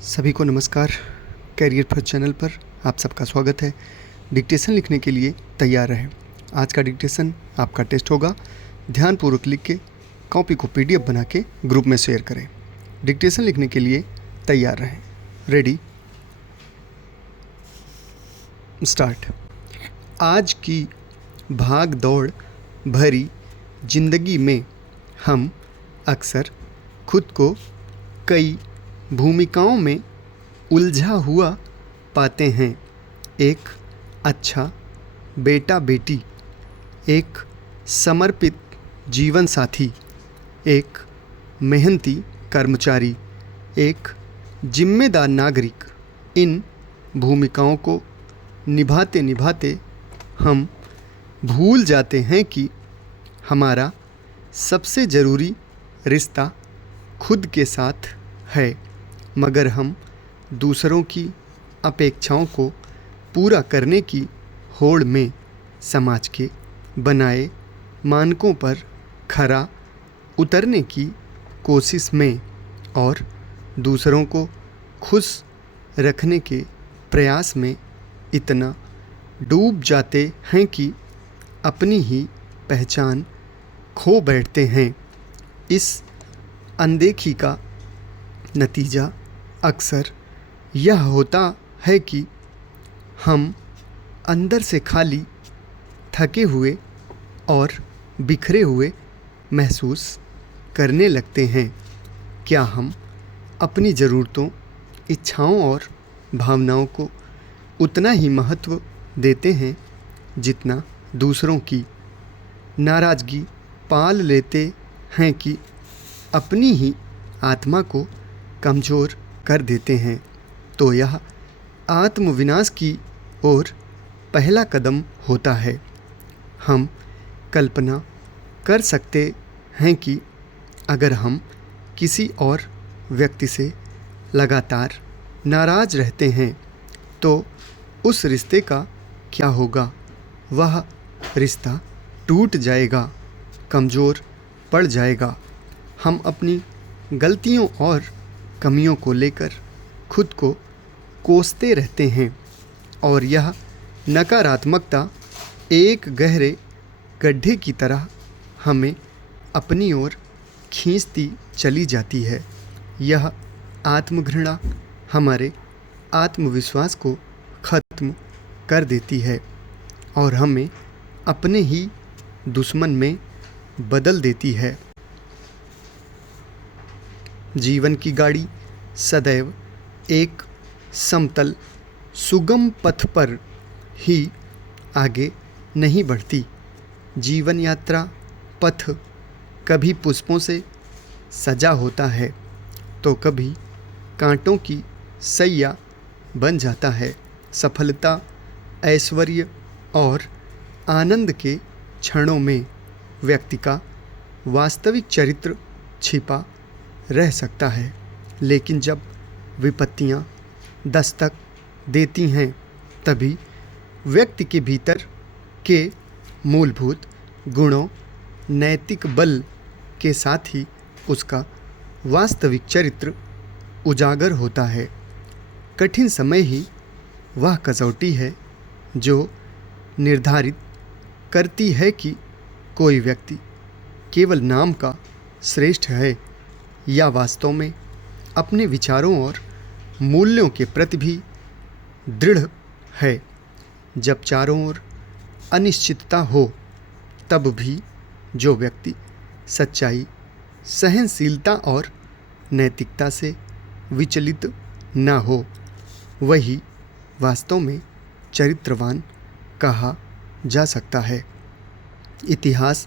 सभी को नमस्कार। कैरियर फर्स्ट चैनल पर आप सबका स्वागत है। डिक्टेशन लिखने के लिए तैयार रहें। आज का डिक्टेशन आपका टेस्ट होगा। ध्यानपूर्वक लिख के कॉपी को पीडीएफ बना के ग्रुप में शेयर करें। डिक्टेशन लिखने के लिए तैयार रहें। Ready, start. आज की भाग दौड़ भरी जिंदगी में हम अक्सर खुद को कई भूमिकाओं में उलझा हुआ पाते हैं। एक अच्छा बेटा बेटी, एक समर्पित जीवन साथी, एक मेहनती कर्मचारी, एक जिम्मेदार नागरिक। इन भूमिकाओं को निभाते निभाते हम भूल जाते हैं कि हमारा सबसे ज़रूरी रिश्ता खुद के साथ है। मगर हम दूसरों की अपेक्षाओं को पूरा करने की होड़ में समाज के बनाए मानकों पर खरा उतरने की कोशिश में और दूसरों को खुश रखने के प्रयास में इतना डूब जाते हैं कि अपनी ही पहचान खो बैठते हैं। इस अनदेखी का नतीजा अक्सर यह होता है कि हम अंदर से खाली, थके हुए और बिखरे हुए महसूस करने लगते हैं। क्या हम अपनी ज़रूरतों, इच्छाओं और भावनाओं को उतना ही महत्व देते हैं जितना दूसरों की? नाराज़गी पाल लेते हैं कि अपनी ही आत्मा को कमज़ोर कर देते हैं। तो यह आत्मविनाश की ओर पहला कदम होता है। हम कल्पना कर सकते हैं कि अगर हम किसी और व्यक्ति से लगातार नाराज़ रहते हैं तो उस रिश्ते का क्या होगा। वह रिश्ता टूट जाएगा, कमज़ोर पड़ जाएगा। हम अपनी गलतियों और कमियों को लेकर खुद को कोसते रहते हैं और यह नकारात्मकता एक गहरे गड्ढे की तरह हमें अपनी ओर खींचती चली जाती है। यह आत्मघृणा हमारे आत्मविश्वास को ख़त्म कर देती है और हमें अपने ही दुश्मन में बदल देती है। जीवन की गाड़ी सदैव एक समतल सुगम पथ पर ही आगे नहीं बढ़ती। जीवन यात्रा पथ कभी पुष्पों से सजा होता है तो कभी कांटों की सैया बन जाता है। सफलता, ऐश्वर्य और आनंद के क्षणों में व्यक्ति का वास्तविक चरित्र छिपा रह सकता है, लेकिन जब विपत्तियां दस्तक देती हैं तभी व्यक्ति के भीतर के मूलभूत गुणों, नैतिक बल के साथ ही उसका वास्तविक चरित्र उजागर होता है। कठिन समय ही वह कसौटी है जो निर्धारित करती है कि कोई व्यक्ति केवल नाम का श्रेष्ठ है या वास्तव में अपने विचारों और मूल्यों के प्रति भी दृढ़ है। जब चारों ओर अनिश्चितता हो तब भी जो व्यक्ति सच्चाई, सहनशीलता और नैतिकता से विचलित ना हो वही वास्तव में चरित्रवान कहा जा सकता है। इतिहास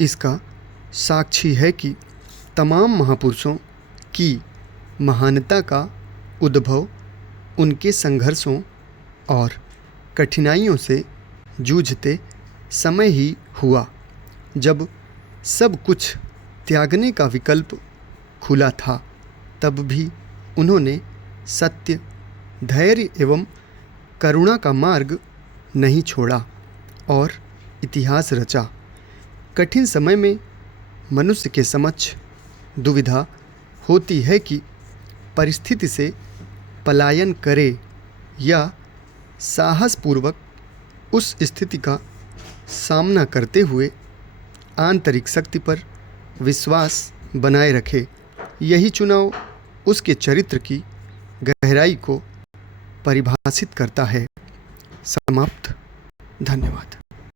इसका साक्षी है कि तमाम महापुरुषों की महानता का उद्भव उनके संघर्षों और कठिनाइयों से जूझते समय ही हुआ, जब सब कुछ त्यागने का विकल्प खुला था। तब भी उन्होंने सत्य, धैर्य एवं करुणा का मार्ग नहीं छोड़ा और इतिहास रचा। कठिन समय में मनुष्य के समक्ष दुविधा होती है कि परिस्थिति से पलायन करे या साहसपूर्वक उस स्थिति का सामना करते हुए आंतरिक शक्ति पर विश्वास बनाए रखे। यही चुनाव उसके चरित्र की गहराई को परिभाषित करता है। समाप्त। धन्यवाद।